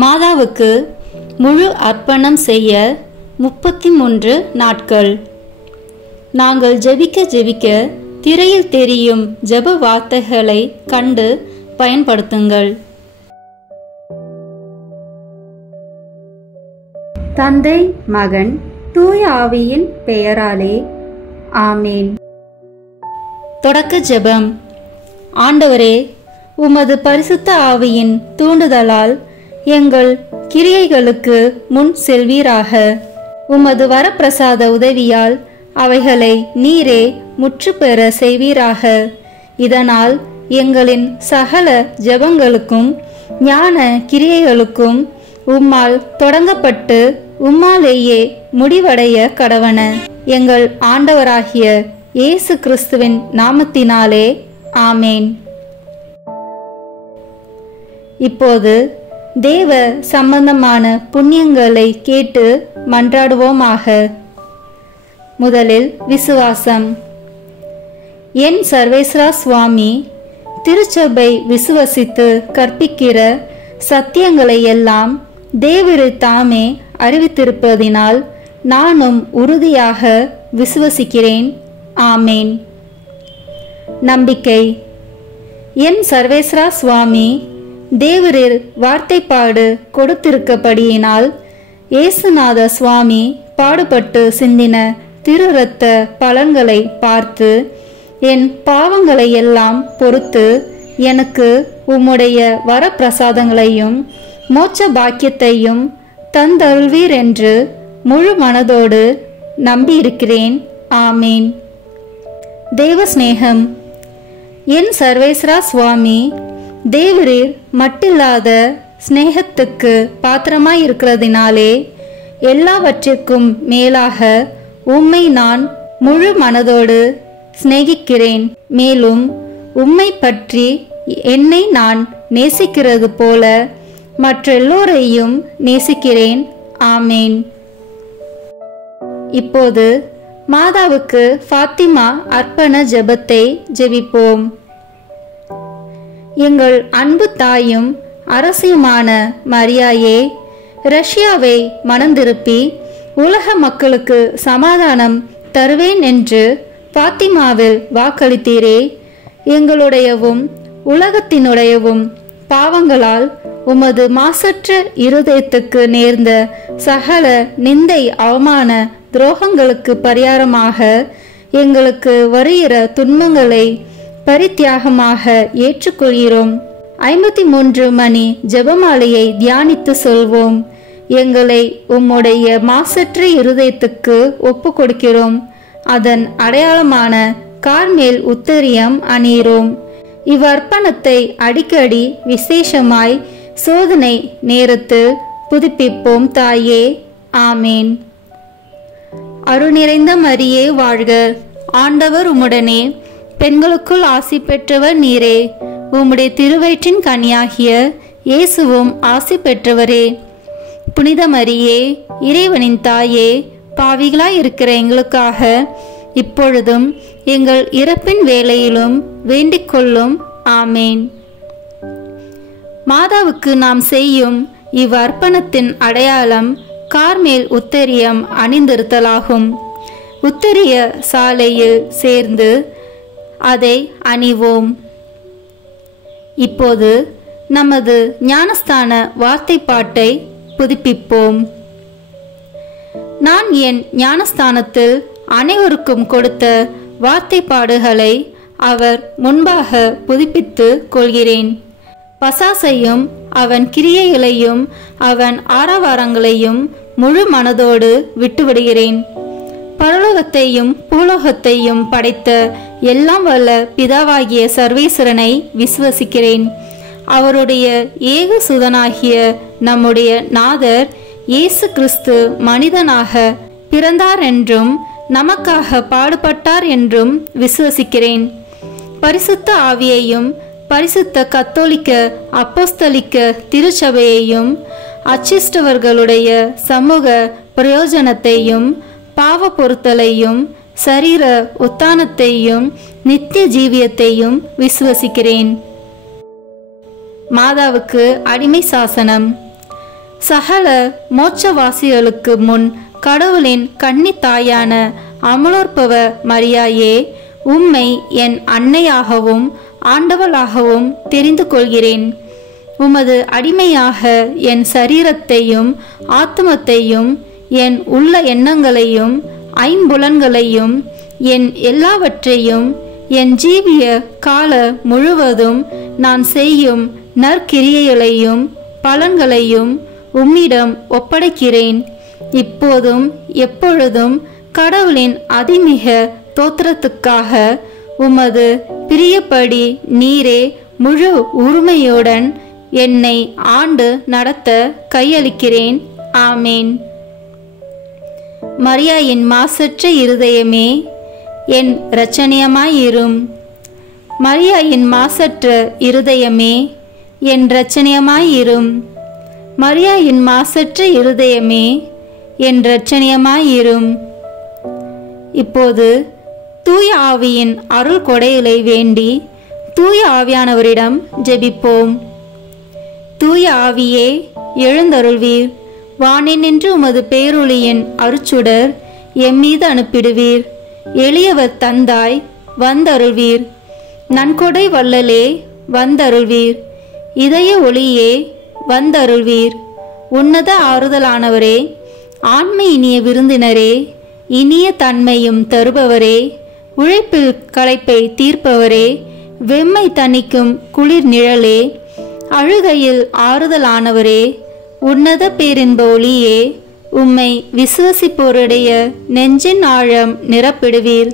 மாதாவுக்கு முழு அர்ப்பணம் செய்ய 33 நாட்கள். நாங்கள் ஜெபிக்க திரையில் தெரியும் ஜெப வார்த்தைகளை கண்டு பயன்படுத்துங்கள். தந்தை, மகன், தூய ஆவியின் பெயராலே ஆமேன். தொடக்க ஜெபம். ஆண்டவரே, உமது பரிசுத்த ஆவியின் தூண்டுதலால் எங்கள் கிரியைகளுக்கு முன் செல்வீராக. உமது வரப்பிரசாத உதவியால் அவைகளை நீரே முற்று பெற செய்வீராக. இதனால் எங்களின் சகல ஜெபங்களுக்கும் ஞான கிரியைகளுக்கும் உம்மால் தொடங்கப்பட்டு உம்மாலேயே முடிவடைய கடவன. எங்கள் ஆண்டவராகிய இயேசு கிறிஸ்துவின் நாமத்தினாலே ஆமேன். இப்போது தேவ சம்பந்தமான புண்ணியங்களை கேட்டு மன்றாடுவோமாக. முதலில் விசுவாசம். என் சர்வேஸ்வரா சுவாமி, திருச்சபை விசுவசித்து கற்பிக்கிற சத்தியங்களை எல்லாம் தேவரு தாமே அறிவித்திருப்பதினால் நானும் உறுதியாக விசுவசிக்கிறேன். ஆமேன். நம்பிக்கை. என் சர்வேஸ்வரா சுவாமி, தேவரில் வார்த்தைப்பாடு கொடுத்திருக்கப்படியினால் இயேசுநாத சுவாமி பாடுபட்டு சிந்தின திரு இரத்த பலன்களை பார்த்து என் பாவங்களை எல்லாம் பொறுத்து எனக்கு உம்முடைய வரப்பிரசாதங்களையும் மோட்ச பாக்கியத்தையும் தந்தருள்வீர் என்று முழு மனதோடு நம்பியிருக்கிறேன். ஆமேன். தேவ சிநேகம். என் சர்வேஸ்வரா சுவாமி, தேவரீர் மட்டில்லாத ஸ்நேகத்துக்கு பாத்திரமாயிருக்கிறதினாலே எல்லாவற்றிற்கும் மேலாக உம்மை நான் முழு மனதோடு சிநேகிக்கிறேன். மேலும் உம்மை பற்றி என்னை நான் நேசிக்கிறது போல மற்றெல்லோரையும் நேசிக்கிறேன். ஆமேன். இப்போது மாதாவுக்கு ஃபாத்திமா அர்ப்பண ஜெபத்தை ஜெபிப்போம். எங்கள் அன்பு தாயும் அரசியுமான மரியாயே, ரஷ்யாவை மனந்திருப்பி உலக மக்களுக்கு சமாதானம் தருவேன் என்று ஃபாத்திமாவில் வாக்களித்தீரே. எங்களுடையவும் உலகத்தினுடையவும் பாவங்களால் உமது மாசற்ற இருதயத்துக்கு நேர்ந்த சகல நிந்தை அவமான துரோகங்களுக்கு பரிகாரமாக எங்களுக்கு வருகிற துன்பங்களை பரித்தியாகமாக ஏற்றுக்கொள்கிறோம். 53 மணி ஜெபமாலையை தியானித்து சொல்வோம். எங்களை உம்முடைய மாசற்ற இருதயத்துக்கு ஒப்பு கொடுக்கிறோம். அதன் அடையாளமான கார்மேல் உத்தரியம் அணியிறோம். இவ்வர்ப்பணத்தை அடிக்கடி விசேஷமாய் சோதனை நேரத்தில் புதுப்பிப்போம் தாயே. ஆமேன். அருள் நிறைந்த மரியே வாழ்க. ஆண்டவர் உம்முடனே, பெண்களுக்குள் ஆசி பெற்றவர் நீரே. உம்முடைய திருவயிற்றின் கனியாகிய இயேசுவும் ஆசி பெற்றவரே. புனித மரியே, இறைவனின் தாயே, பாவிகளாய் இருக்கிற எங்களுக்காக இப்பொழுதும் எங்கள் இறப்பின் வேளையிலும் வேண்டிக் கொள்ளும். ஆமேன். மாதாவுக்கு நாம் செய்யும் இவ்வர்ப்பணத்தின் அடையாளம் கார்மேல் உத்தரியம் அணிந்திருத்தலாகும். உத்தரிய சாலையில் சேர்ந்து அதை அணிவோம். இப்போது நமது ஞானஸ்தான வார்த்தைப்பாட்டை புதுப்பிப்போம். நான் என் ஞானஸ்தானத்தில் அனைவருக்கும் கொடுத்த வார்த்தைப்பாடுகளை அவர் முன்பாக புதுப்பித்து கொள்கிறேன். பசாசையும் அவன் கிரியைகளையும் அவன் ஆரவாரங்களையும் முழு மனதோடு விட்டுவிடுகிறேன். பரலோகத்தையும் பூலோகத்தையும் படைத்த எல்லாம் வல்ல பிதாவாகிய சர்வேஸ்வரனை விசுவசிக்கிறேன். அவருடைய ஏக சுதனாகிய நம்முடைய நாதர் இயேசு கிறிஸ்து மனிதனாக பிறந்தார் என்றும் நமக்காக பாடுபட்டார் என்றும் விசுவசிக்கிறேன். பரிசுத்த ஆவியையும் பரிசுத்த கத்தோலிக்க அப்போஸ்தலிக்க திருச்சபையையும் அச்சிஷ்டவர்களுடைய சமூக பிரயோஜனத்தையும் பாவ பொறுத்தலையும் சரீர உத்தானத்தையும் நித்திய ஜீவியத்தையும் விசுவசிக்கிறேன். மாதாவுக்கு அடிமை சாசனம். சகல மோட்சவாசிகளுக்கு முன் கடவுளின் கன்னி தாயான அமலோற்பவ மரியாயே, உம்மை என் அன்னையாகவும் ஆண்டவளாகவும் தெரிந்து கொள்கிறேன். உமது அடிமையாக என் சரீரத்தையும் ஆத்மத்தையும் என் உள்ள எண்ணங்களையும் ஐம்புலன்களையும் என் எல்லாவற்றையும் என் ஜீவிய கால முழுவதும் நான் செய்யும் நற்கிரியைகளையும் பலன்களையும் உம்மிடம் ஒப்படைக்கிறேன். இப்போதும் எப்பொழுதும் கடவுளின் அதிமிக தோத்திரத்துக்காக உமது பிரியப்படி நீரே முழு உரிமையுடன் என்னை ஆண்டு நடத்த கையளிக்கிறேன். ஆமேன். மரியாயின் மாசற்ற இருதயமே, என் இரட்சணியமாயிரும். மரியாயின் மாசற்ற இருதயமே, என் இரட்சணியமாயிரும். மரியாயின் மாசற்ற இருதயமே, என் இரட்சணியமாயிரும். இப்போது தூய ஆவியின் அருள் கொடைகளை வேண்டி தூய ஆவியானவரிடம் ஜெபிப்போம். தூய ஆவியே, எழுந்தருள்வீர். வானினின்று உமது பேரொளியின் அருச்சுடர் எம்மீது அனுப்பிடுவீர். எளியவர் தந்தாய், வந்தருள்வீர். நன்கொடை வள்ளலே, வந்தருள்வீர். இதய ஒளியே, வந்தருள்வீர். உன்னத ஆறுதலானவரே, ஆண்மை இனிய விருந்தினரே, இனிய தன்மையும் தருபவரே, உழைப்பில் களைப்பை தீர்ப்பவரே, வெம்மை தணிக்கும் குளிர் நிழலே, அழுகையில் ஆறுதலானவரே, உன்னத பேரின்ப ஒளியே, உம்மை விசுவசிப்போருடைய நெஞ்சின் ஆழம் நிரப்பிடுவீர்.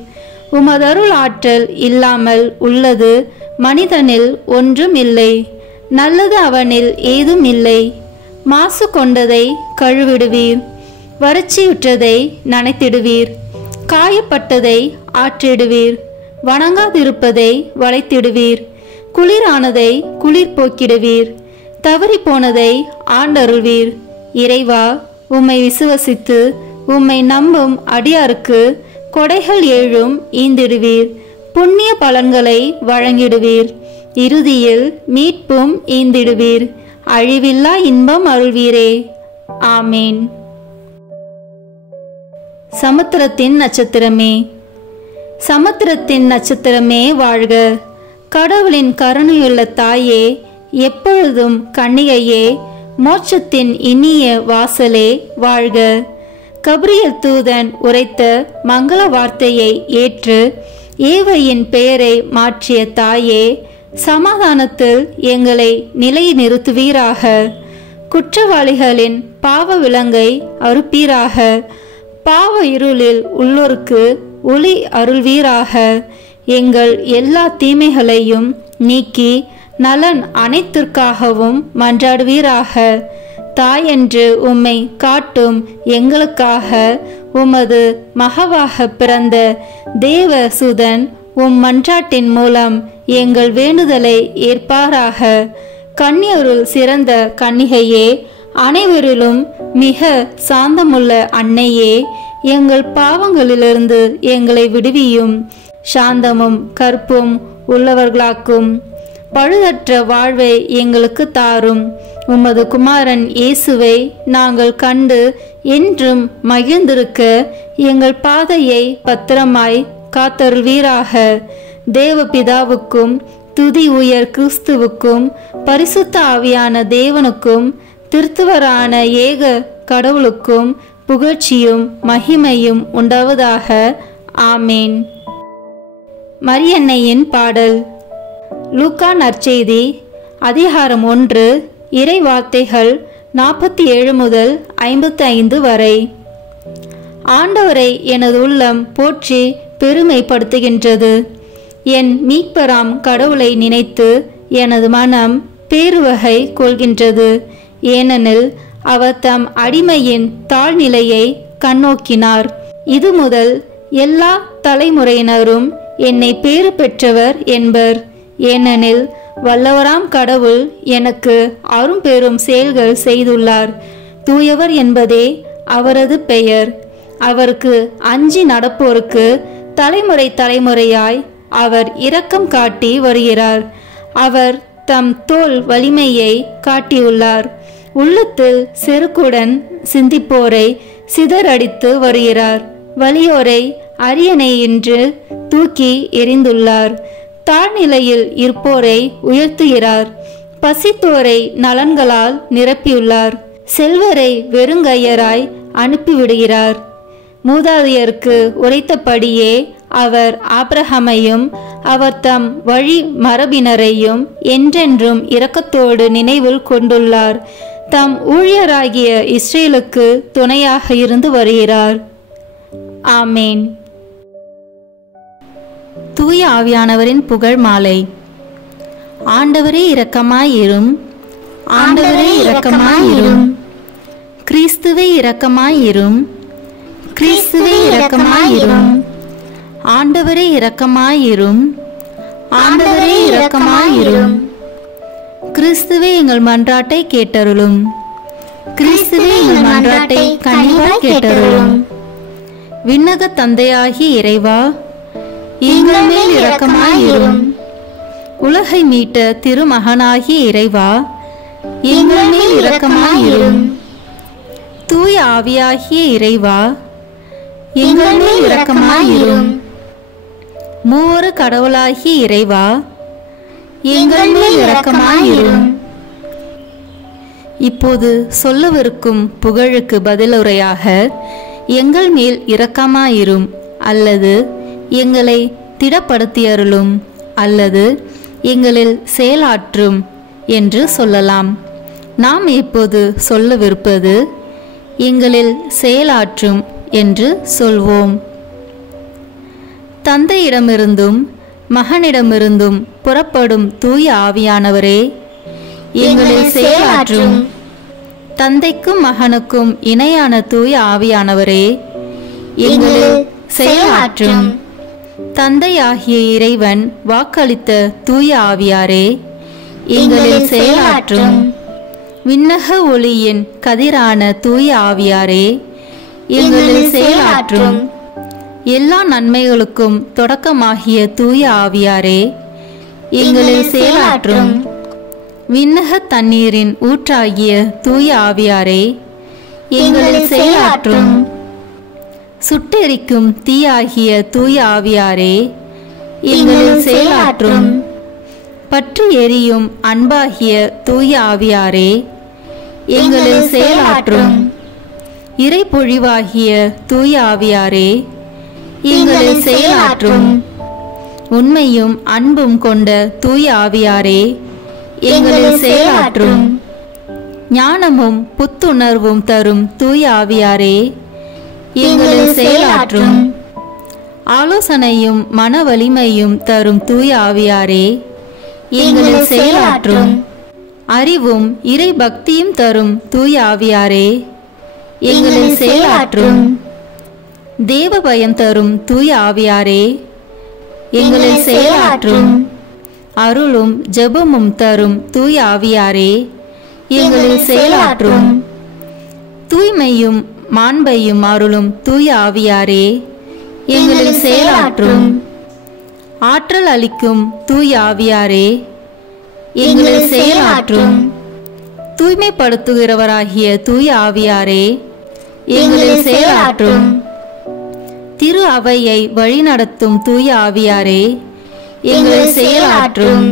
உமதருள் ஆற்றல் இல்லாமல் உள்ளது மனிதனில் ஒன்றும் இல்லை. நல்லது அவனில் ஏதும் இல்லை. மாசு கொண்டதை கழுவிடுவீர். வறட்சியுற்றதை நனைத்திடுவீர். காயப்பட்டதை ஆற்றிடுவீர். வணங்காதிருப்பதை வளைத்திடுவீர். குளிரானதை குளிர் போக்கிடுவீர். தவறி போனதை ஆண்டருள்வீர். இறைவா, உம்மை விசுவசித்து உம்மை நம்பும் அடியாருக்கு கொடைகள் ஏழும் ஈந்திடுவீர். புண்ணிய பலன்களை வழங்கிடுவீர். இறுதியில் மீட்பும் ஈந்திடுவீர். அழிவில்லா இன்பம் அருள்வீரே. ஆமேன். சமுத்திரத்தின் நட்சத்திரமே, சமுத்திரத்தின் நட்சத்திரமே வாழ்க. கடவுளின் கருணையுள்ள தாயே, எப்பொழுதும் கன்னிகையே, மோட்சத்தின் இனிய வாசலே வாழ்க. கபிரியல் தூதன் உரைத்த மங்கள வார்த்தையை ஏற்று ஏவையின் பெயரை மாற்றிய தாயே, சமாதானத்தில் எங்களை நிலைநிறுத்துவீராக. குற்றவாளிகளின் பாவ விலங்கை அறுப்பீராக. பாவ இருளில் உள்ளோருக்கு ஒளி அருள்வீராக. எங்கள் எல்லா தீமைகளையும் நீக்கி நலன் அனைத்திற்காகவும் மன்றாடுவீராக. தாயென்று உம்மை காட்டும் எங்களுக்காக உமது மகவாக பிறந்த தேவசுதன் உம் மன்றாட்டின் மூலம் எங்கள் வேண்டுதலை ஏற்பாராக. கன்னியருள் சிறந்த கன்னிகையே, அனைவரிலும் மிக சாந்தமுள்ள அன்னையே, எங்கள் பாவங்களிலிருந்து எங்களை விடுவியும். சாந்தமும் கற்பும் உள்ளவர்களாக்கும். பழுதற்ற வாழ்வை எங்களுக்கு தாரும். உமது குமாரன் இயேசுவை நாங்கள் கண்டு என்றும் மகிழ்ந்திருக்க எங்கள் பாதையை பத்திரமாய் காத்தருள்வீராக. தேவபிதாவுக்கும் துதி உயர் கிறிஸ்துவுக்கும் பரிசுத்த ஆவியான தேவனுக்கும் திருத்துவரான ஏக கடவுளுக்கும் புகழ்ச்சியும் மகிமையும் உண்டாவதாக. ஆமேன். மரியன்னையின் பாடல். லூக்கா நற்செய்தி அதிகாரம் 1 இறை வார்த்தைகள் 47 முதல் 55 வரை. ஆண்டவரை எனது உள்ளம் போற்றி பெருமைப்படுத்துகின்றது. என் மீட்பராம் கடவுளை நினைத்து எனது மனம் பேருவகை கொள்கின்றது. ஏனெனில் அவர் தம் அடிமையின் தாழ்நிலையை கண்ணோக்கினார். இது முதல் எல்லா தலைமுறையினரும் என்னை பேறு பெற்றவர் என்பர். ஏனெனில் வல்லவராம் கடவுள் எனக்கு அரும்பெரும் செயல்கள் செய்துள்ளார். தூயவர் என்பதே அவரது பெயர். அவருக்கு அஞ்சி நடப்போருக்கு தலைமுறை தலைமுறையாய் அவர் இரக்கம் காட்டி வருகிறார். அவர் தம் தோள் வலிமையை காட்டியுள்ளார். உள்ளத்தில் செருக்குடன் சிந்திப்போரை சிதறடித்து வருகிறார். வலியோரை அரியணை என்று தூக்கி எறிந்துள்ளார். தாழ்நிலையில் இருப்போரை உயர்த்துகிறார். பசித்தோரை நலன்களால் நிரப்பியுள்ளார். செல்வரை வெறுங்கையராய் அனுப்பிவிடுகிறார். மூதாதையருக்கு உரைத்தபடியே அவர் ஆபிரகாமையும் அவர் தம் வழி மரபினரையும் என்றென்றும் இரக்கத்தோடு நினைவில் கொண்டுள்ளார். தம் ஊழியராகிய இஸ்ரேலுக்கு துணையாக இருந்து வருகிறார். ஆமேன். தூய ஆவியானவரின் புகழ் மாலை. ஆண்டவரே இரக்கமாயிரும், ஆண்டவரே இரக்கமாயிரும், கிறிஸ்துவே இரக்கமாயிரும், கிறிஸ்துவே இரக்கமாயிரும், ஆண்டவரே இரக்கமாயிரும், ஆண்டவரே இரக்கமாயிரும், கிறிஸ்துவே எங்கள் மன்றாட்டை கேட்டருளும், கிறிஸ்துவே எங்கள் மன்றாட்டை கனிவாய் கேட்டருளும். விண்ணக தந்தையாகி இறைவா, எங்கள் மேல் இரக்கமாயிரும். உலகை மீட்ட திருமகனாகி இறைவா, எங்கள் மேல் இரக்கமாயிரும். தூய ஆவியாகிய இறைவா, எங்கள் மேல் இரக்கமாயிரும். மூவரு கடவுளாகிய இறைவா, எங்கள் மேல் இரக்கமாயிரும். இப்போது சொல்லவிருக்கும் புகழுக்கு பதிலுரையாக எங்கள் மேல் இரக்கமாயிரும் அல்லது எங்களை திடப்படுத்தியருளும் அல்லது எங்களில் செயலாற்றும் என்று சொல்லலாம். நாம் இப்போது சொல்லவிருப்பது எங்களில் செயலாற்றும் என்று சொல்வோம். தந்தையிடமிருந்தும் மகனிடமிருந்தும் புறப்படும் தூய ஆவியானவரே, எங்களில் செயலாற்றும். தந்தைக்கும் மகனுக்கும் இணையான தூய ஆவியானவரே, எங்களில் செயலாற்றும். தந்தையாகிய இறைவன் வாக்களித்த தூய ஆவியாரே, எங்களில் செயலாற்றும். விண்ணக ஒளியின் கதிரான தூய ஆவியாரே, எங்களில் செயலாற்றும். எல்லா நன்மைகளுக்கும் தொடக்கமாகிய தூய ஆவியாரே, எங்களில் செயலாற்றும். விண்ணக தண்ணீரின் ஊற்றாகிய தூய ஆவியாரே, எங்களில் செயலாற்றும். சுட்டெரிக்கும் தீயாகிய தூய ஆவியாரே, எங்களில் செயலாற்றும். பற்றி எரியும் அன்பாகிய தூய ஆவியாரே, எங்களில் செயலாற்றும். இறை பொழிவாகிய தூய ஆவியாரே, எங்களில் செயலாற்றும். உண்மையும் அன்பும் கொண்ட தூய ஆவியாரே, எங்களில் செயலாற்றும். ஞானமும் புத்துணர்வும் தரும் தூய ஆவியாரே, எங்களில் செயலாற்றும். ஆலோசனையும் மன வலிமையும் தரும் தூய ஆவியாரே, எங்களில் செயலாற்றும். அறிவும் இறை பக்தியும் தரும் தூய ஆவியாரே, எங்களில் செயலாற்றும். தேவ பயம் தரும் தூய ஆவியாரே, எங்களில் செயலாற்றும். அருளும் ஜெபமும் தரும் தூய ஆவியாரே, எங்களில் செயலாற்றும். தூய்மையும் மாண்பையும் அருளும் தூய ஆவியாரே, எங்களில் செயலாற்றும். ஆற்றல் அளிக்கும் தூய ஆவியாரே, எங்களில் செயலாற்றும். தூய்மைப்படுத்துகிறவராகிய தூய ஆவியாரே, எங்களில் செயலாற்றும். திரு அவையை வழிநடத்தும் தூய ஆவியாரே, எங்களில் செயலாற்றும்.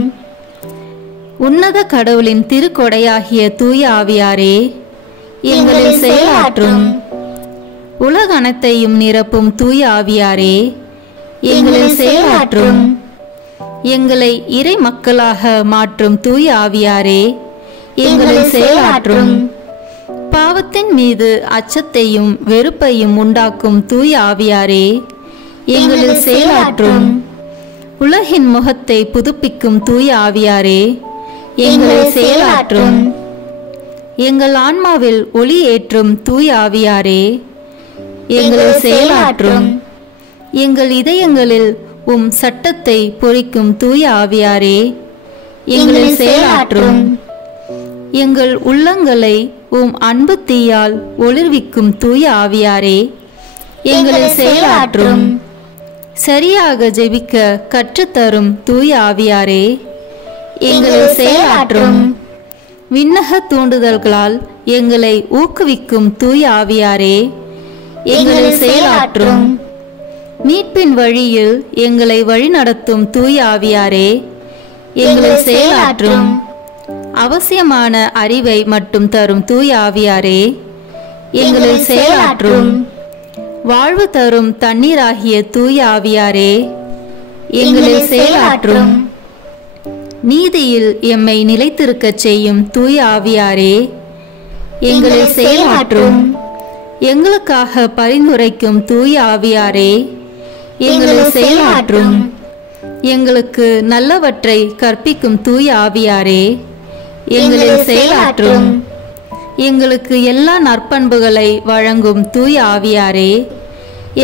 உன்னத கடவுளின் திருக்கொடையாகிய தூய ஆவியாரே, எங்களில் செயலாற்றும். உலக அனைத்தையும் நிரப்பும் தூய ஆவியாரே, எங்களில் செயலாற்றும். எங்களை இறை மக்களாக மாற்றும் தூய ஆவியாரே, எங்களில் செயலாற்றும். பாவத்தின் மீது அச்சத்தையும் வெறுப்பையும் உண்டாக்கும் தூய ஆவியாரே, எங்களில் செயலாற்றும். உலகின் முகத்தை புதுப்பிக்கும் தூய ஆவியாரே, எங்களில் செயலாற்றும். எங்கள் ஆன்மாவில் ஒளி ஏற்றும் தூய ஆவியாரே, எங்களில் செயலாற்றும். எங்கள் இதயங்களில் உம் சட்டத்தை பொறிக்கும் தூய ஆவியாரே, எங்களில் செயலாற்றும். எங்கள் உள்ளங்களை உம் அன்பு தீயால் ஒளிர்விக்கும் தூய ஆவியாரே, எங்களில் செயலாற்றும். சரியாக ஜெபிக்க கற்றுத்தரும் தூய ஆவியாரே, எங்களில் செயலாற்றும். விண்ணக தூண்டுதல்களால் எங்களை ஊக்குவிக்கும் தூய ஆவியாரே, எங்களில் செயலாற்றும். மீட்பின் வழியில் எங்களை வழிநடத்தும் தூய ஆவியாரே, எங்களில் செயலாற்றும். அவசியமான அறிவை மட்டும் தரும் தூய ஆவியாரே, எங்களில் செயலாற்றும். வாழ்வு தரும் தண்ணீராகிய தூய ஆவியாரே, எங்களில் செயலாற்றும். நீதியில் எம்மை நிலைத்திருக்கச் செய்யும் தூய ஆவியாரே, எங்களில் செயலாற்றும். எங்களுக்காக பரிந்துரைக்கும் தூய ஆவியாரே, எங்களில் செயலாற்றும். எங்களுக்கு நல்லவற்றை கற்பிக்கும் தூய ஆவியாரே, எங்களில் செயலாற்றும். எங்களுக்கு எல்லா நற்பண்புகளை வழங்கும் தூய ஆவியாரே,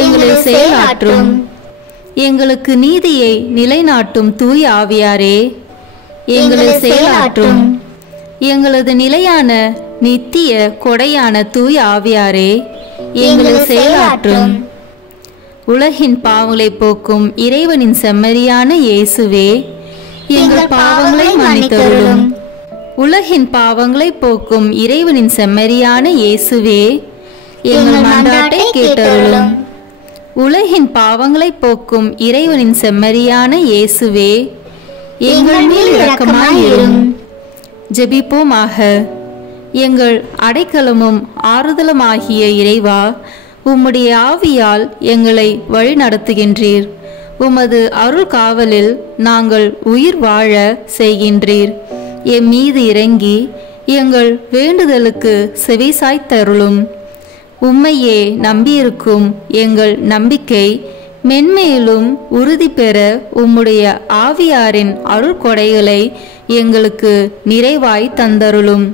எங்களில் செயலாற்றும். எங்களுக்கு நீதியை நிலைநாட்டும் தூய ஆவியாரே, எங்களில் செயலாற்றும். எங்களது நிலையான நித்திய கொடையான தூய ஆவியாரே, எங்களில் செயலாற்றும். உலகின் பாவங்களை போக்கும் இறைவனின் செம்மறியான இயேசுவே, எங்கள் பாவங்களை மன்னித்தருளும். உலகின் பாவங்களை போக்கும் இறைவனின் செம்மறியான இயேசுவே, எங்கள் மன்றாட்டை கேட்டருளும். உலகின் பாவங்களை போக்கும் இறைவனின் செம்மறியான இயேசுவே, எங்கள் மேல் இரக்கமாயிரும். ஜெபிப்போமாக. எங்கள் அடைக்கலமும் ஆறுதலுமாகிய இறைவா, உம்முடைய ஆவியால் எங்களை வழிநடத்துகின்றீர். உமது அருள் காவலில் நாங்கள் உயிர் வாழ செய்கின்றீர். எம் மீது இறங்கி எங்கள் வேண்டுதலுக்கு செவிசாய்த்தருளும். உம்மையே நம்பியிருக்கும் எங்கள் நம்பிக்கை மென்மேலும் உறுதி பெற உம்முடைய ஆவியாரின் அருள் கொடைகளை எங்களுக்கு நிறைவாய் தந்தருளும்.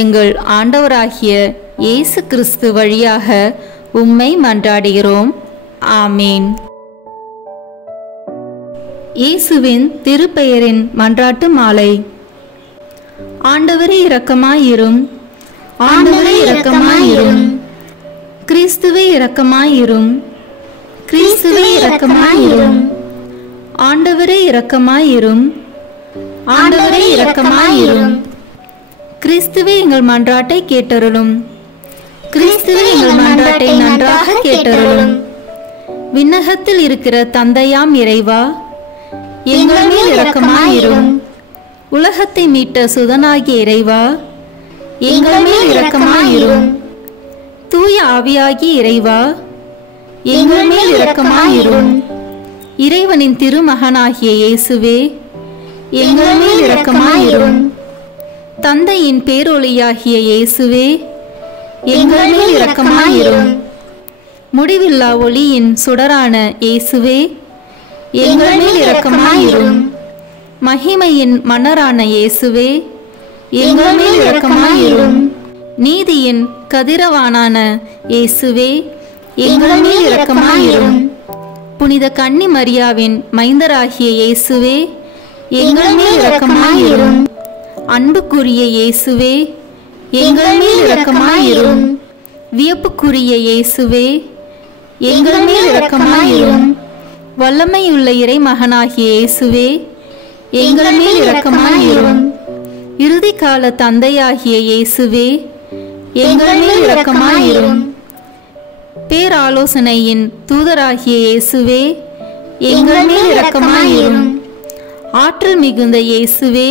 எங்கள் ஆண்டவராகிய இயேசு கிறிஸ்து வழியாக உம்மை மன்றாடுகிறோம். ஆமேன். இயேசுவின் திருப்பெயரின் மன்றாட்டு மாலை. ஆண்டவரே இரக்கமாயிரும். ஆண்டவரே இரக்கமாயிரும். கிறிஸ்துவே இரக்கமாயிரும். கிறிஸ்துவே இரக்கமாயிரும். ஆண்டவரே இரக்கமாயிரும். ஆண்டவரே இரக்கமாயிரும். கிறிஸ்துவே எங்கள் மன்றாட்டை கேட்டருளும். கிறிஸ்துவே எங்கள் மன்றாட்டை நன்றாக கேட்டருளும். விண்ணகத்தில் இருக்கிற தந்தையாம் இறைவா, எங்கள் மேல் இரக்கமாயிரும். உலகத்தை மீட்ட சுதனாகிய இறைவா, எங்கள் மேல் இரக்கமாயிரும். தூய ஆவியாகிய இறைவா, எங்கள் மேல் இரக்கமாயிரும். இறைவனின் திருமகனாகிய இயேசுவே, எங்கள் மேல் இரக்கமாயிரும். தந்தையின் பேரொளியாகிய இயேசுவே, எங்கள் மேல் இரக்கமாயிரும். முடிவில்லா ஒளியின் சுடரான இயேசுவே, எங்கள் மேல் இரக்கமாயிரும். மகிமையின் மன்னரான இயேசுவே, எங்கள் மேல் இரக்கமாயிரும். நீதியின் கதிரவானான இயேசுவே, எங்கள் மேல் இரக்கமாயிரும். புனித கன்னி மரியாவின் மைந்தராகிய இயேசுவே, எங்கள் மேல் இரக்கமாயிரும். அன்புக்குரிய இயேசுவே, எங்கள் மேல் இரக்கமாயிரும். வியப்புக்குரிய இயேசுவே, எங்கள் மேல் இரக்கமாயிரும். வல்லமையுள்ள இறைமகனாகிய இயேசுவே, எங்கள் மேல் இரக்கமாயிரும். இறுதிக்கால தந்தையாகிய இயேசுவே, எங்கள் மேல் இரக்கமாயிரும். பேராலோசனையின் தூதராகிய இயேசுவே, எங்கள் மேல் இரக்கமாயிரும். ஆற்றல் மிகுந்த இயேசுவே,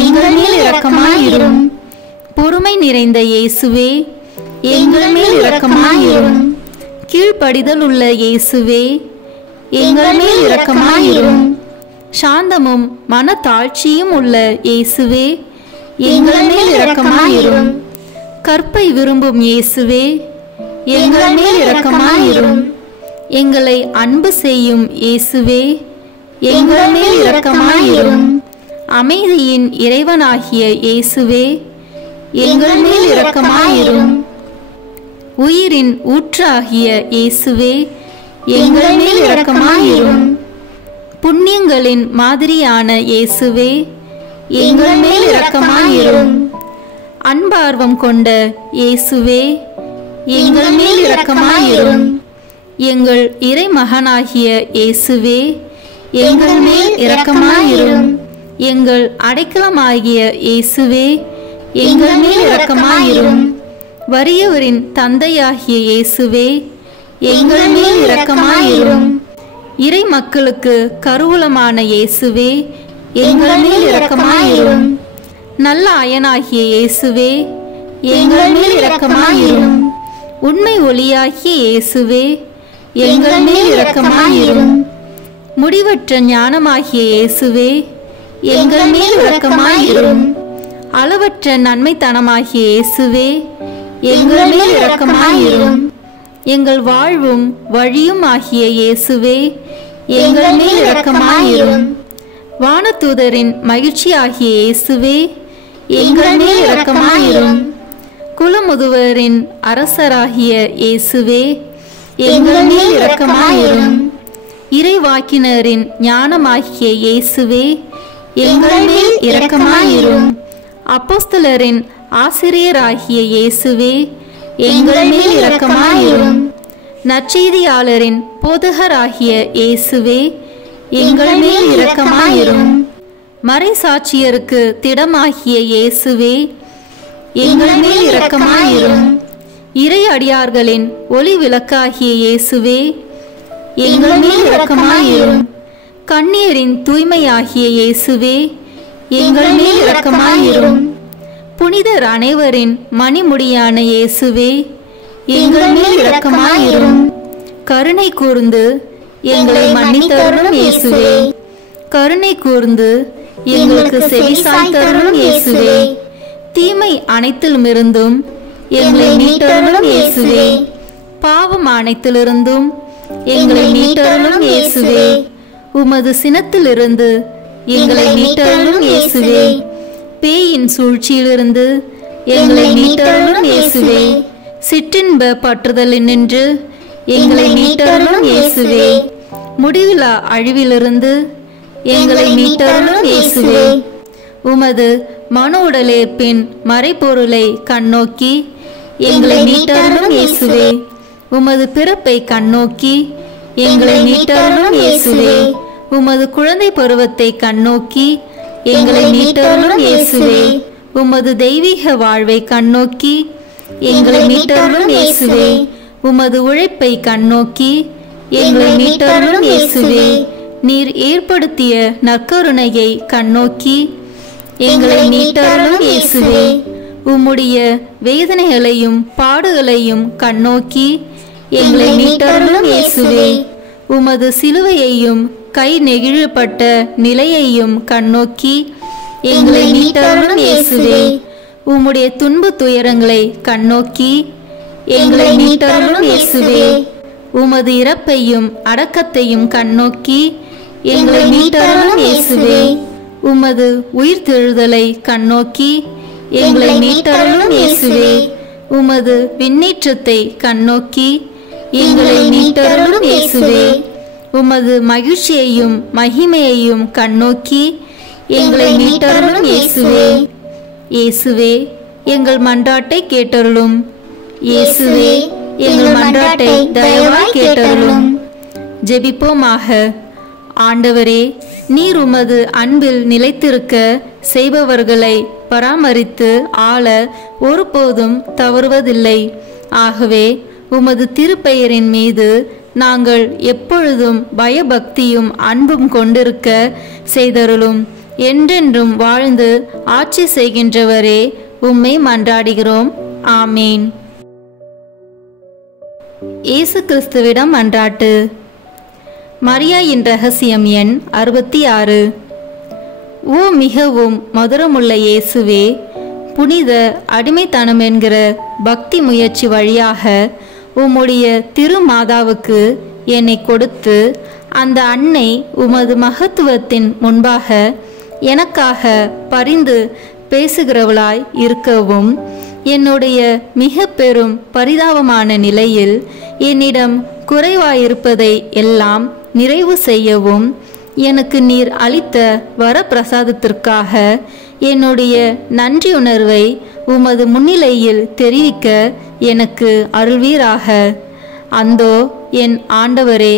எங்கள் மேல் இரக்கமாயிரும். பொறுமை நிறைந்த இயேசுவே, எங்கள் மேல் இரக்கமாயிரும். கீழ்ப்படிதல் உள்ள இயேசுவே, எங்கள் மேல் இரக்கமாயிரும். சாந்தமும் மனத்தாழ்ச்சியும் உள்ள இயேசுவே, எங்கள் மேல் இரக்கமாயிரும். கற்பை விரும்பும் இயேசுவே, எங்கள் மேல் இரக்கமாயிரும். எங்களை அன்பு செய்யும் இயேசுவே, எங்கள் மேல் இரக்கமாயிரும். அமைதியின் இறைவனாகிய இயேசுவே, எங்கள் மேல் இரக்கமாயிரும். உயிரின் ஊற்றாகிய இயேசுவே, எங்கள் மேல் இரக்கமாயிரும். புண்ணியங்களின் மாதிரியான இயேசுவே, எங்கள் மேல் இரக்கமாயிரும். அன்பார்வம் கொண்ட இயேசுவே, எங்கள் மேல் இரக்கமாயிரும். எங்கள் இறைமகனாகிய இயேசுவே, எங்கள் மேல் இரக்கமாயிரும். எங்கள் அடைக்கலமாகிய இயேசுவே, எங்கள் மேல் இரக்கமாயிரும். வறியவரின் தந்தையாகிய இயேசுவே, எங்கள் மேல் இரக்கமாயிரும். இறை மக்களுக்கு கருவூலமான இயேசுவே, எங்கள் மேல் இரக்கமாயிரும். நல்ல அயனாகிய இயேசுவே, எங்கள் மேல் இரக்கமாயிரும். உண்மை ஒளியாகிய இயேசுவே, எங்கள் மேல் இரக்கமாயிரும். முடிவற்ற ஞானமாகிய இயேசுவே, எங்கள் மேல் இரக்கமாயிரும். அளவற்ற நன்மைத்தனமாகிய இயேசுவே, எங்கள் மேல் இரக்கமாயிரும். எங்கள் வாழ்வும் வழியும் ஆகிய இயேசுவே, எங்கள் மேல் இரக்கமாயிரும். வானதூதரின் மகிழ்ச்சி ஆகிய இயேசுவே, எங்கள் மேல் இரக்கமாயிரும். குலமுதுவரின் அரசராகிய இயேசுவே, எங்கள் மேல் இரக்கமாயிரும். இறைவாக்கினரின் ஞானமாகிய இயேசுவே, எங்கள் மேல் இரக்கமாயிரும். அப்போஸ்தலரின் ஆசிரியராகிய இயேசுவே, எங்கள் மேல் இரக்கமாயிரும். நற்செய்தியாளரின் போதகராகிய இயேசுவே, எங்கள் மேல் இரக்கமாயிரும். மறைசாட்சியருக்கு திடமாகிய இயேசுவே, எங்கள் மேல் இரக்கமாயிரும். இறை அடியார்களின் ஒளி விளக்காகிய இயேசுவே, எங்கள் மேல் இரக்கமாயிரும். கண்ணீரின் தூய்மையாகிய இயேசுவே, எங்கள் மேல் இரக்கமாயிரும். புனிதர் அனைவரின் மணிமுடியான இயேசுவே, எங்கள் மேல் இரக்கமாயிரும். கருணை கூர்ந்து எங்களை மன்னித்தருளும் இயேசுவே, கருணை கூர்ந்து எங்களுக்கு செவிசாய்த்தருளும் இயேசுவே. தீமை அனைத்திலுமிருந்தும் எங்களை மீட்டருளும் இயேசுவே, பாவம் அனைத்திலிருந்தும் எங்களை மீட்டருளும் இயேசுவே. உமது சினத்திலிருந்து எங்களை மீட்டருளும் இயேசுவே, பேயின் சூழ்ச்சியிலிருந்து எங்களை மீட்டருளும் இயேசுவே. சிற்றின்ப பற்றுதலினின்று எங்களை மீட்டருளும் இயேசுவே. முடிவிலா அழிவிலிருந்து எங்களை மீட்டருளும் இயேசுவே. உமது மனு உடலேற்பின் மறைபொருளை கண்ணோக்கி எங்களை மீட்டருளும் இயேசுவே. உமது பிறப்பை கண்ணோக்கி எங்களை மீட்டருளும் இயேசுவே. உமது குழந்தை பருவத்தை கண்ணோக்கி எங்களை மீட்டருளும் இயேசுவே. உமது தெய்வீக வாழ்வை கண்ணோக்கி எங்களை மீட்டருளும் இயேசுவே. உமது உழைப்பை கண்ணோக்கி எங்களை மீட்டருளும் இயேசுவே. நீர் ஏற்படுத்திய நற்கருணையை கண்ணோக்கி எங்களை மீட்டருளும் இயேசுவே. உம்முடைய வேதனைகளையும் பாடுகளையும் கண்ணோக்கி எங்களை மீட்டருளும் இயேசுவே. உமது சிலுவையையும் கை நெகிழப்பட்ட நிலையையும் கண்ணோக்கி எங்களை மீட்டருளும் இயேசுவே. உம்முடைய துன்பு துயரங்களை கண்ணோக்கி எங்களை மீட்டருளும் இயேசுவே. உமது இறப்பையும் அடக்கத்தையும் கண்ணோக்கி எங்களை மீட்டருளும் இயேசுவே. உமது உயிர்த்தெழுதலை கண்ணோக்கி எங்களை மீட்டருளும் இயேசுவே. உமது விண்ணேற்றத்தை கண்ணோக்கி எங்களை மீட்டருளும் இயேசுவே. உமது மகிழ்ச்சியையும் மகிமையையும் கண்ணோக்கி எங்களை மீட்டருளும் இயேசுவே. இயேசுவே, எங்கள் மன்றாட்டை கேட்டருளும். இயேசுவே, எங்கள் மன்றாட்டை தயவாய் கேட்டருளும். ஜெபிப்போமாக. ஆண்டவரே, நீர் உமது அன்பில் நிலைத்திருக்க செய்பவர்களை பராமரித்து ஆள ஒருபோதும் தவறுவதில்லை. ஆகவே உமது திருப்பெயரின் மீது நாங்கள் எப்பொழுதும் பயபக்தியும் அன்பும் கொண்டிருக்க செய்தருளும். என்றென்றும் வாழ்ந்து ஆட்சி செய்கின்றவரே, உம்மை மன்றாடுகிறோம். ஆமேன். இயேசு கிறிஸ்துவிடம் மன்றாட்டு. மரியாயின் ரகசியம் எண் 66. ஓ மிகவும் மதுரமுள்ள இயேசுவே, புனித அடிமைத்தனம் என்கிற பக்தி முயற்சி வழியாக உம்முடைய திருமாதாவுக்கு என்னை கொடுத்து அந்த அன்னை உமது மகத்துவத்தின் முன்பாக எனக்காக பரிந்து பேசுகிறவளாய் இருக்கவும், என்னுடைய மிக பெரும் பரிதாபமான நிலையில் என்னிடம் குறைவாயிருப்பதை எல்லாம் நிறைவு செய்யவும், எனக்கு நீர் அளித்த வரப்பிரசாதத்திற்காக என்னுடைய நன்றியுணர்வை உமது முன்னிலையில் தெரிவிக்க எனக்கு அருள்வீராக. அந்தோ என் ஆண்டவரே,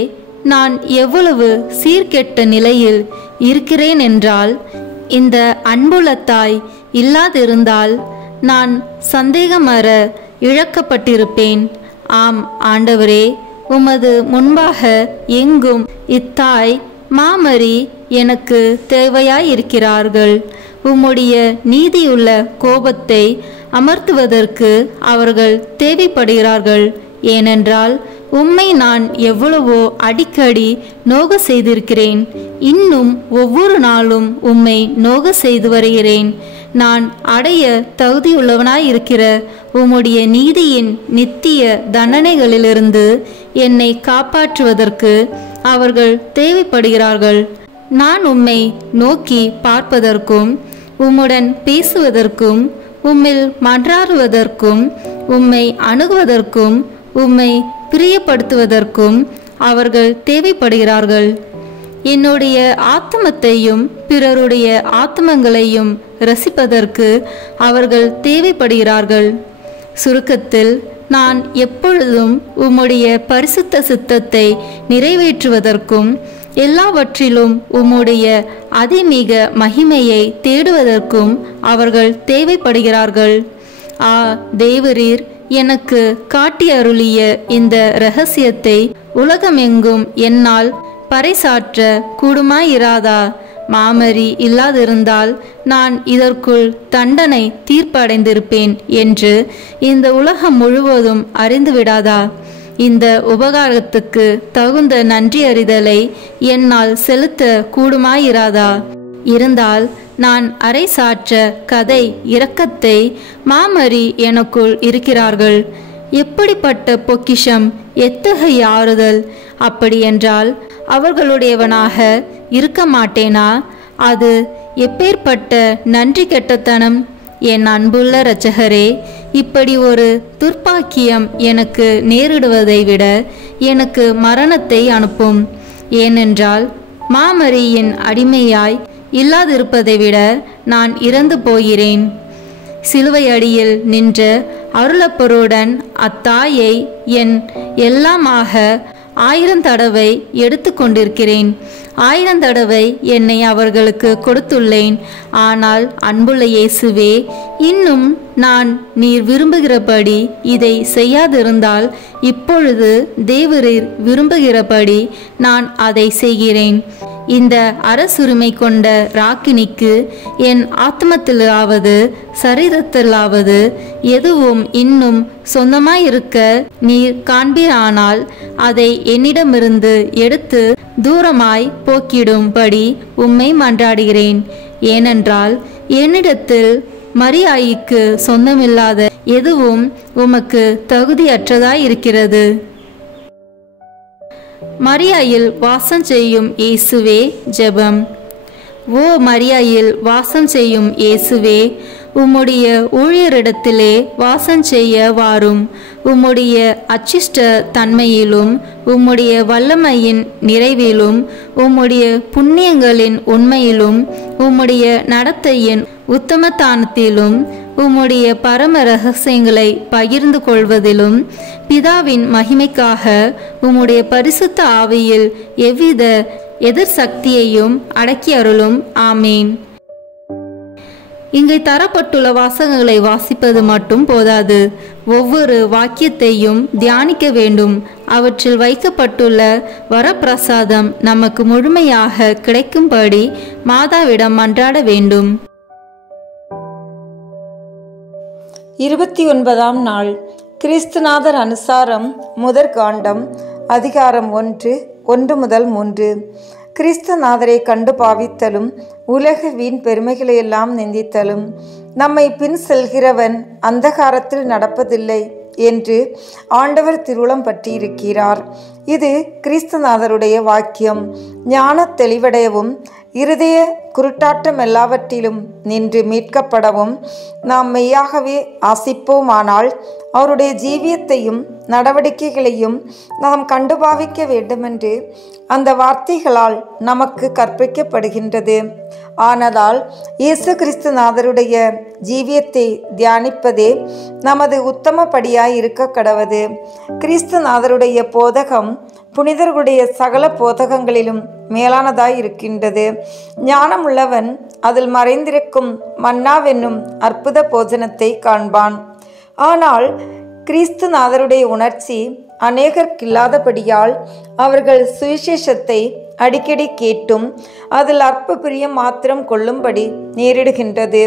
நான் எவ்வளவு சீர்கெட்ட நிலையில் இருக்கிறேன் என்றால், இந்த அன்புள்ள தாய் இல்லாதிருந்தால் நான் சந்தேகமற இழக்கப்பட்டிருப்பேன். ஆம் ஆண்டவரே, உமது முன்பாக எங்கும் இத்தாய் மாமரி எனக்கு தேவையாயிருக்கிறார்கள். உம்முடைய நீதியுள்ள கோபத்தை அமர்த்துவதற்கு அவர்கள் தேவைப்படுகிறார்கள். ஏனென்றால் உம்மை நான் எவ்வளவோ அடிக்கடி நோக செய்திருக்கிறேன். இன்னும் ஒவ்வொரு நாளும் உம்மை நோக செய்து வருகிறேன். நான் அடைய தகுதியுள்ளவனாயிருக்கிற உம்முடைய நீதியின் நித்திய தண்டனைகளிலிருந்து என்னை காப்பாற்றுவதற்கு அவர்கள் தேவைப்படுகிறார்கள். நான் உம்மை நோக்கி பார்ப்பதற்கும் உம்முடன் பேசுவதற்கும் உம்மில் மன்றாடுவதற்கும் உம்மை அணுகுவதற்கும் உம்மை பிரியப்படுத்துவதற்கும் அவர்கள் தேவைப்படுகிறார்கள். என்னுடைய ஆத்மத்தையும் பிறருடைய ஆத்மங்களையும் ரசிப்பதற்கு அவர்கள் தேவைப்படுகிறார்கள். சுருக்கத்தில், நான் எப்பொழுதும் உம்முடைய பரிசுத்த சித்தத்தை நிறைவேற்றுவதற்கும் எல்லாவற்றிலும் உம்முடைய அதிமிக மகிமையை தேடுவதற்கும் அவர்கள் தேவைப்படுகிறார்கள். ஆ தேவரீர் எனக்கு காட்டி அருளிய இந்த இரகசியத்தை உலகமெங்கும் என்னால் பறைசாற்ற கூடுமாயிராதா? மாமரி இல்லாதிருந்தால் நான் இதற்குள் தண்டனை தீர்ப்படைந்திருப்பேன் என்று இந்த உலகம் முழுவதும் அறிந்துவிடாதா? இந்த உபகாரத்துக்கு தகுந்த நன்றி அறிதலை என்னால் செலுத்த கூடுமாயிராதா? இருந்தால் நான் அரைசாற்ற கதை இரக்கத்தை மாமரி எனக்குள் இருக்கிறார்கள். எப்படிப்பட்ட பொக்கிஷம், எத்தகைய ஆறுதல்! அப்படியென்றால் அவர்களுடையவனாக இருக்க மாட்டேனா? அது எப்பேற்பட்ட நன்றி கெட்டத்தனம்! என் அன்புள்ள இரட்சகரே, இப்படி ஒரு துர்ப்பாக்கியம் எனக்கு நேரிடுவதை விட எனக்கு மரணத்தை அனுப்பும். ஏனென்றால் மாமரியின் அடிமையாய் இல்லாதிருப்பதை விட நான் இறந்து போகிறேன். சிலுவை அடியில் நின்ற அருளப்பருடன் அத்தாயை என் எல்லாமாக 1000 தடவை எடுத்து கொண்டிருக்கிறேன். 1000 தடவை என்னை அவர்களுக்கு கொடுத்துள்ளேன். ஆனால் அன்புள்ள இயேசுவே, இன்னும் நான் நீர் விரும்புகிறபடி இதை செய்யாதிருந்தால் இப்பொழுது தேவரீர் விரும்புகிறபடி நான் அதை செய்கிறேன். இந்த அரசுரிமை கொண்ட ராக்கினிக்கு என் ஆத்மத்திலாவது சரீரத்திலாவது எதுவும் இன்னும் சொந்தமாயிருக்க நீர் காண்பீரானால் அதை என்னிடமிருந்து எடுத்து தூரமாய் போக்கிடும்படி உம்மை மன்றாடுகிறேன். ஏனென்றால் என்னிடத்தில் மரியாய்க்கு சொந்தமில்லாத எதுவும் உமக்கு தகுதியற்றதாயிருக்கிறது. மரியாயில் வாசம் செய்யும் இயேசுவே, ஜெபம். ஓ மரியாயில் வாசம் செய்யும் இயேசுவே, உம்முடைய ஊழியரிடத்திலே வாசம் செய்ய வாரும். உம்முடைய அச்சிஷ்ட தன்மையிலும் உம்முடைய வல்லமையின் நிறைவிலும் உம்முடைய புண்ணியங்களின் உண்மையிலும் உம்முடைய நடத்தையின் உத்தமத்தானத்திலும் உம்முடைய பரம ரகசியங்களை பகிர்ந்து கொள்வதிலும் பிதாவின் மகிமைக்காக உம்முடைய பரிசுத்த ஆவியில் எவ்வித எதிர் சக்தியையும் அடக்கி அருளும். ஆமீன். இங்கே தரப்பட்டுள்ள வாசகங்களை வாசிப்பது மட்டும் போதாது, ஒவ்வொரு வாக்கியத்தையும் தியானிக்க வேண்டும். அவற்றில் வைக்கப்பட்டுள்ள வரப்பிரசாதம் நமக்கு முழுமையாக கிடைக்கும்படி மாதாவிடம் மன்றாட வேண்டும். 29ஆம் நாள். கிறிஸ்துநாதர் அனுசாரம் முதற் காண்டம், அதிகாரம் 1 முதல் 3. கிறிஸ்துநாதரை கண்டு பாவித்தலும் உலக வீண் பெருமைகளையெல்லாம் நிந்தித்தலும். நம்மை பின் செல்கிறவன் அந்தகாரத்தில் நடப்பதில்லை என்று ஆண்டவர் திருவுளம் பற்றியிருக்கிறார். இது கிறிஸ்துநாதருடைய வாக்கியம். ஞான தெளிவடையவும் இருதய குருட்டாட்டம் எல்லாவற்றிலும் நின்று மீட்கப்படவும் நாம் மெய்யாகவே ஆசிப்போமானால் அவருடைய ஜீவியத்தையும் நடவடிக்கைகளையும் நாம் கண்டுபாவிக்க வேண்டுமென்று அந்த வார்த்தைகளால் நமக்கு கற்பிக்கப்படுகின்றது. ஆனதால் இயேசு கிறிஸ்துநாதருடைய ஜீவியத்தை தியானிப்பதே நமது உத்தமப்படியாய் இருக்க கடவது. கிறிஸ்துநாதருடைய போதகம் புனிதர்களுடைய சகல போதகங்களிலும் மேலானதாய் இருக்கின்றது. ஞானமுள்ளவன் அதில் மறைந்திருக்கும் மன்னாவென்னும் அற்புத போஜனத்தை காண்பான். ஆனால் கிறிஸ்துநாதருடைய உணர்ச்சி அநேகர்க்கில்லாதபடியால் அவர்கள் சுவிசேஷத்தை அடிக்கடி கேட்டும் அதில் அற்ப பிரியம் மாத்திரம் கொள்ளும்படி நேரிடுகின்றது.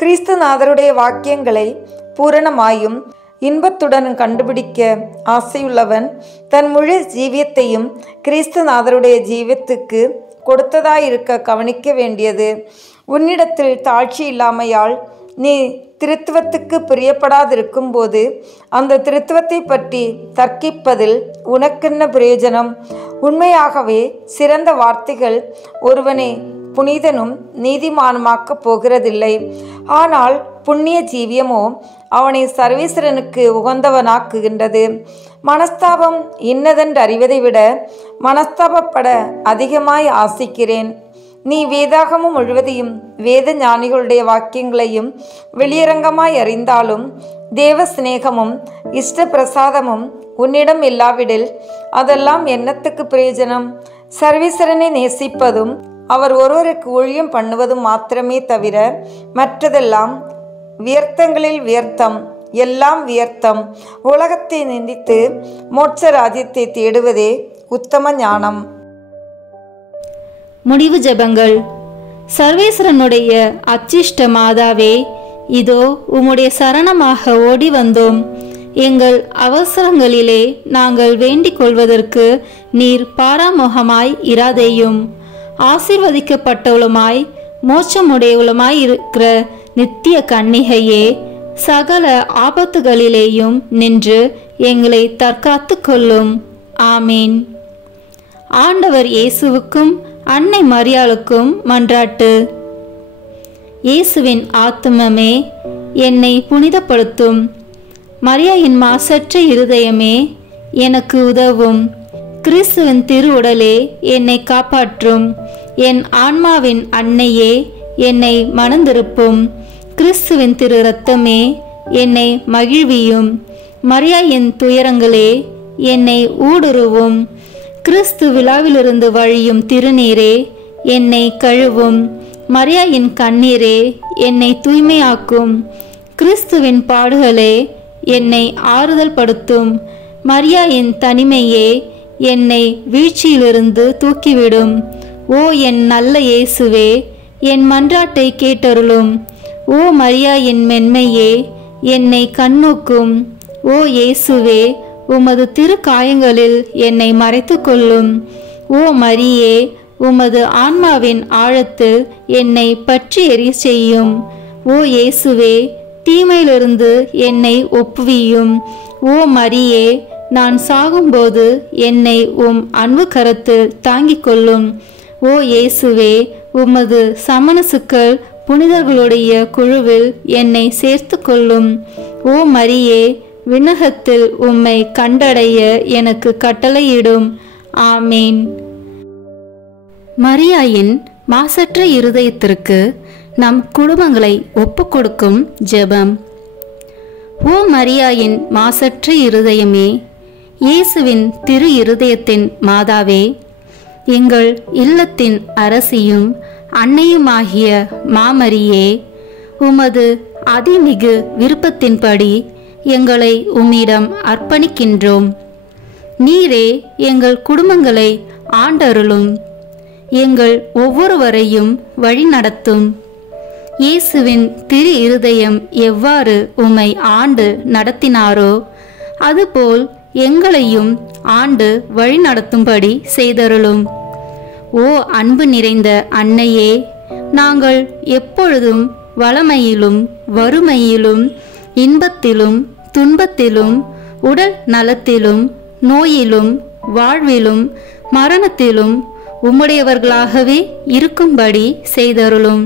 கிறிஸ்துநாதருடைய வாக்கியங்களை பூரணமாயும் இன்பத்துடன் கண்டுபிடிக்க ஆசையுள்ளவன் தன் முழு ஜீவியத்தையும் கிறிஸ்துநாதருடைய ஜீவியத்துக்கு கொடுத்ததாயிருக்க கவனிக்க வேண்டியது. உன்னிடத்தில் தாழ்ச்சி இல்லாமையால் நீ திருத்துவத்துக்கு பிரியப்படாதிருக்கும் போது அந்த திருத்துவத்தை பற்றி தர்க்கிப்பதில் உனக்கென்ன பிரயோஜனம்? உண்மையாகவே சிறந்த வார்த்தைகள் ஒருவனை புனிதனும் நீதிமானுமாக்கப் போகிறதில்லை. ஆனால் புண்ணிய ஜீவியமோ அவனை சர்வேஸ்வரனுக்கு உகந்தவனாக்குகின்றது. மனஸ்தாபம் இன்னதென்று அறிவதை விட மனஸ்தாபப்பட அதிகமாய் ஆசிக்கிறேன். நீ வேதாகமும் முழுவதையும் வேத ஞானிகளுடைய வாக்கியங்களையும் வெளியரங்கமாய் அறிந்தாலும் தேவ சிநேகமும் இஷ்ட பிரசாதமும் உன்னிடம் இல்லாவிடில் அதெல்லாம் என்னத்துக்கு பிரயோஜனம்? சர்வேஸ்வரனை நேசிப்பதும் அவர் ஒருவருக்கு ஊழியம் பண்ணுவதும் மாத்திரமே தவிர மற்றதெல்லாம் வியர்த்தங்களில் வியர்த்தம், எல்லாம் வியர்த்தம். உலகத்தை நிந்தித்து மோட்ச ராஜ்யத்தை தேடுவதே உத்தம ஞானம். முடிவு ஜெபங்கள். சர்வேஸ்வரனுடைய அச்சிஷ்ட மாதாவே, இதோ உம்முடைய சரணமாக ஓடி வந்தோம். எங்கள் அவசரங்களிலே நாங்கள் வேண்டிக் கொள்வதற்கு நீர் பாராமுகமாய் இராதேயும். ஆசீர்வதிக்கப்பட்டவளுமாய் மோட்சமுடையவளுமாய் இருக்கிற நித்திய கன்னிகையே, சகல ஆபத்துகளிலேயும் நின்று எங்களை தற்காத்து கொள்ளும். ஆமீன். ஆண்டவர் இயேசுவுக்கும் அன்னை மரியாளுக்கும் மன்றாட்டு. இயேசுவின் ஆத்துமமே, என்னை புனிதப்படுத்தும். மரியாயின் மாசற்ற இருதயமே, எனக்கு உதவும். கிறிஸ்துவின் திரு உடலே, என்னை காப்பாற்றும். என் ஆன்மாவின் அன்னையே, என்னை மணந்திருப்பும். கிறிஸ்துவின் திரு இரத்தமே, என்னை மகிழ்வியும். மரியாயின் துயரங்களே, என்னை ஊடுருவும். கிறிஸ்து விழாவிலிருந்து வழியும் திருநீரே, என்னை கழுவும். மரியாயின் கண்ணீரே, என்னை தூய்மையாக்கும். கிறிஸ்துவின் பாடுகளே, என்னை ஆறுதல் படுத்தும். மரியாயின் தனிமையே, என்னை வீழ்ச்சியிலிருந்து தூக்கிவிடும். ஓ என் நல்ல இயேசுவே, என் மன்றாட்டை கேட்டருளும். ஓ மரியாயின் மென்மையே, என்னை கண்ணோக்கும். ஓ இயேசுவே, உமது திரு காயங்களில் என்னை மறைத்து கொள்ளும். ஓ மரியே, உமது ஆன்மாவின் ஆழத்தில் என்னை பற்றி எரிய செய்யும். ஓ இயேசுவே, தீமையிலிருந்து என்னை ஒப்புவியும். ஓ மரியே, நான் சாகும்போது என்னை உம் அன்பு கரத்தில் தாங்கிக் கொள்ளும். ஓ இயேசுவே, உமது சமணசுக்கள் புனிதர்களுடைய குழுவில் என்னை சேர்த்து கொள்ளும். ஓ மரியே, விண்ணகத்தில் உம்மை கண்டடைய எனக்கு கட்டளையிடும். ஆமீன். மரியாயின் மாசற்ற இருதயத்திற்கு நம் குடும்பங்களை ஒப்புக்கொடுக்கும் ஜெபம். ஓ மரியாயின் மாசற்ற இருதயமே, இயேசுவின் திரு இருதயத்தின் மாதாவே, எங்கள் இல்லத்தின் அரசியும் அன்னையுமாகிய மாமரியே, உமது அதிமிகு விருப்பத்தின்படி எங்களை உம்மிடம் அர்ப்பணிக்கின்றோம். நீரே எங்கள் குடும்பங்களை ஆண்டருளும். எங்கள் ஒவ்வொருவரையும் வழிநடத்தும். இயேசுவின் திரு இருதயம் எவ்வாறு உம்மை ஆண்டு நடத்தினாரோ அதுபோல் எங்களையும் ஆண்டு வழிநடத்தும்படி செய்தருளும். ஓ அன்பு நிறைந்த அன்னையே, நாங்கள் எப்பொழுதும் வளமையிலும் வறுமையிலும் இன்பத்திலும் துன்பத்திலும் உடல் நலத்திலும் நோயிலும் வாழ்விலும் மரணத்திலும் உம்முடையவர்களாகவே இருக்கும்படி செய்தருளும்.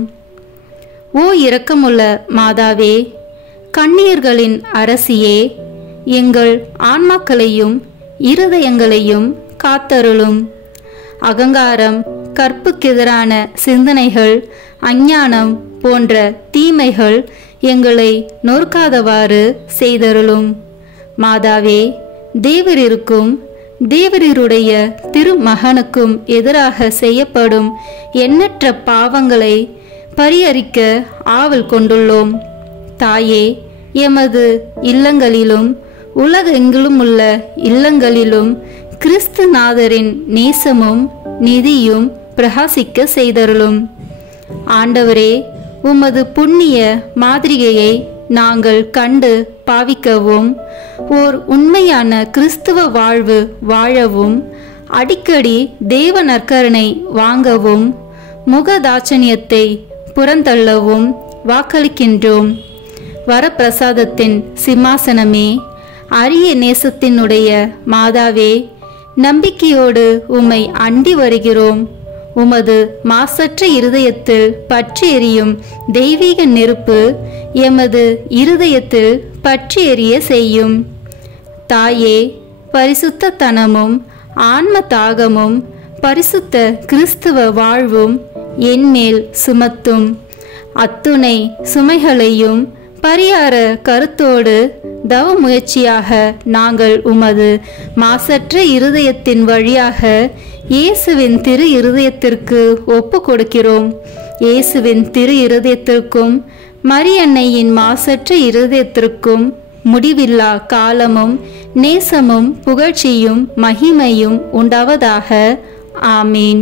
ஓ இரக்கமுள்ள மாதாவே, கன்னியர்களின் அரசியே, எங்கள் ஆன்மாக்களையும் இருதயங்களையும் காத்தருளும். அகங்காரம், கற்புக்கெதிரான சிந்தனைகள், அஞ்ஞானம் போன்ற தீமைகள் எங்களை நொறுக்காதவாறு செய்தருளும். மாதாவே, தேவரிருக்கும் தேவரீருடைய திருமகனுக்கும் எதிராக செய்யப்படும் எண்ணற்ற பாவங்களை பரிஹரிக்க ஆவல் கொண்டுள்ளோம். தாயே, எமது இல்லங்களிலும் உலகெங்கிலும் உள்ள இல்லங்களிலும் கிறிஸ்துநாதரின் நேசமும் நீதியும் பிரகாசிக்க செய்தருளும். ஆண்டவரே, உமது புண்ணிய மாதிரிகையை நாங்கள் கண்டு பாவிக்கவும், ஓர் உண்மையான கிறிஸ்துவ வாழ்வு வாழவும், அடிக்கடி தேவ நற்கருணை வாங்கவும், முகதாட்சணியத்தை புறந்தள்ளவும் வாக்களிக்கின்றோம். வரப்பிரசாதத்தின் சிம்மாசனமே, அரிய நேசத்தினுடைய மாதாவே, நம்பிக்கையோடு உம்மை அண்டி வருகிறோம். உமது மாசற்ற இருதயத்தில் பற்றி எரியும் தெய்வீக நெருப்பு எமது இருதயத்தில் பற்றி எரிய செய்யும். தாயே, பரிசுத்த தனமும் ஆன்ம தாகமும் பரிசுத்த கிறிஸ்துவ வாழ்வும் என்மேல் சுமத்தும். அத்துணை சுமைகளையும் பரிகார கருத்தோடு தவ முயற்சியாக நாங்கள் உமது மாசற்ற இருதயத்தின் வழியாக இயேசுவின் திரு இருதயத்திற்கு ஒப்பு கொடுக்கிறோம். இயேசுவின் திரு இருதயத்திற்கும் மரியன்னையின் மாசற்ற இருதயத்திற்கும் முடிவில்லா காலமும் நேசமும் புகழ்ச்சியும் மகிமையும் உண்டாவதாக. ஆமீன்.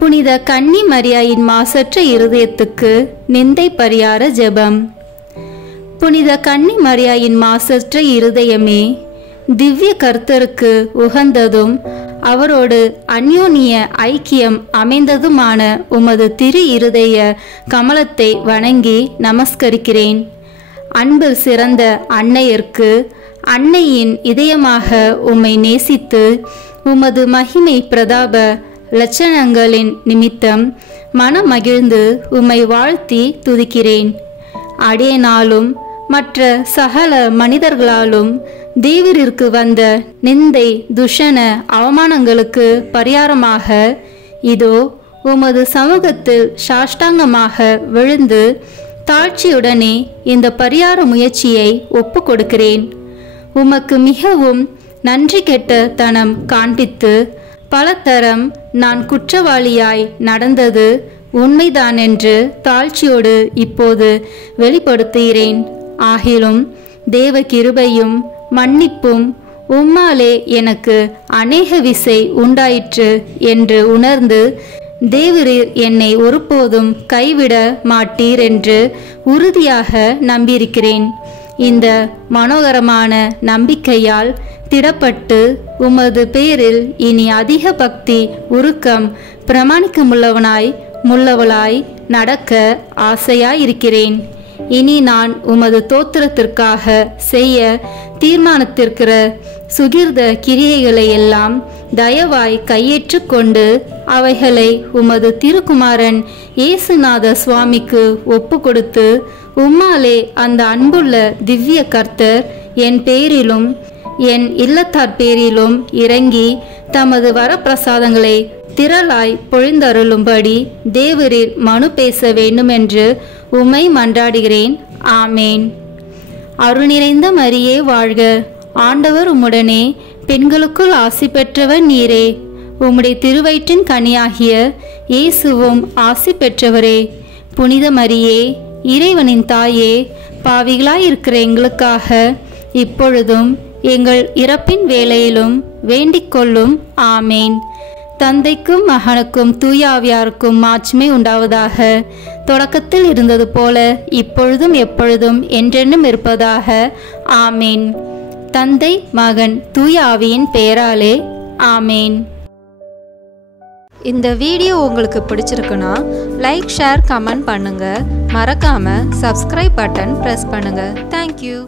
புனித கன்னி மரியாயின் மாசற்ற இருதயத்துக்கு நிந்தை பரிகார ஜெபம். புனித கன்னி மரியாயின் மாசற்ற இருதயமே, திவ்ய கர்த்தருக்கு உகந்ததும் அவரோடு அந்யோன்ய ஐக்கியம் அமைந்ததுமான உமது திரு இருதய கமலத்தை வணங்கி நமஸ்கரிக்கிறேன். அன்பில் சிறந்த அன்னையர்க்கு அன்னையின் இதயமாக உம்மை நேசித்து உமது மகிமை பிரதாப லட்சணங்களின் நிமித்தம் மனமகிழ்ந்து உம்மை வாழ்த்தி துதிக்கிறேன். அடியேனாலும் மற்ற சகல மனிதர்களாலும் தேவரிற்கு வந்த நிந்தை துஷண அவமானங்களுக்கு பரிகாரமாக இதோ உமது சமூகத்தில் சாஷ்டாங்கமாக விழுந்து தாழ்ச்சியுடனே இந்த பரிகார முயற்சியை ஒப்பு கொடுக்கிறேன். உமக்கு மிகவும் நன்றி கெட்ட தனம் காண்பித்து பலதரம் நான் குற்றவாளியாய் நடந்தது உண்மைதான் என்று தாழ்ச்சியோடு இப்போது வெளிப்படுத்துகிறேன். ஆகிலும் தேவ கிருபையும் மன்னிப்பும் உம்மாலே எனக்கு அநேக விசை உண்டாயிற்று என்று உணர்ந்து தேவரீர் என்னை ஒருபோதும் கைவிட மாட்டீர் என்று உறுதியாக நம்பியிருக்கிறேன். இந்த மனோகரமான நம்பிக்கையால் திடப்பட்டு உமது பேரில் இனி அதிக பக்தி உருக்கம் பிரமாணிக்கமுள்ளவளாய் நடக்க ஆசையாயிருக்கிறேன். இனி நான் உமது தோத்திரத்திற்காக செய்ய தீர்மானித்திருக்கிற சுகிர்த கிரியைகளை எல்லாம் தயவாய் கையேற்று கொண்டு அவைகளை உமது திருக்குமாரன் இயேசுநாத சுவாமிக்கு ஒப்பு கொடுத்து உம்மாலே அந்த அன்புள்ள திவ்ய கர்த்தர் என் பேரிலும் என் இல்லத்தார் பேரிலும் இறங்கி தமது வரப்பிரசாதங்களை திரளாய் பொழிந்தருளும்படி தேவரீர் மனு பேச வேண்டுமென்று உம்மை மன்றாடுகிறேன். ஆமேன். அருள் நிறைந்த மரியே வாழ்க, ஆண்டவர் உம்முடனே, பெண்களுக்குள் ஆசி பெற்றவர் நீரே. உம்முடைய திருவயிற்றின் கனியாகிய இயேசுவும் ஆசி பெற்றவரே. புனித மரியே, இறைவனின் தாயே, பாவிகளாயிருக்கிற எங்களுக்காக இப்பொழுதும் எங்கள் இறப்பின் வேளையிலும் வேண்டிக் கொள்ளும். ஆமேன். தந்தைக்கும் மகனுக்கும் தூய ஆவியாருக்கும் மாட்சிமை உண்டாவதாக. தொடக்கத்தில் இருந்தது போல இப்பொழுதும் எப்பொழுதும் என்றென்றும் இருப்பதாக. ஆமேன். தந்தை, மகன், தூய ஆவியின் பெயராலே. ஆமேன். இந்த வீடியோ உங்களுக்கு பிடிச்சிருக்குன்னா லைக், ஷேர், கமெண்ட் பண்ணுங்க. மறக்காம சப்ஸ்கிரைப் பட்டன் பிரஸ் பண்ணுங்க. தேங்க்யூ.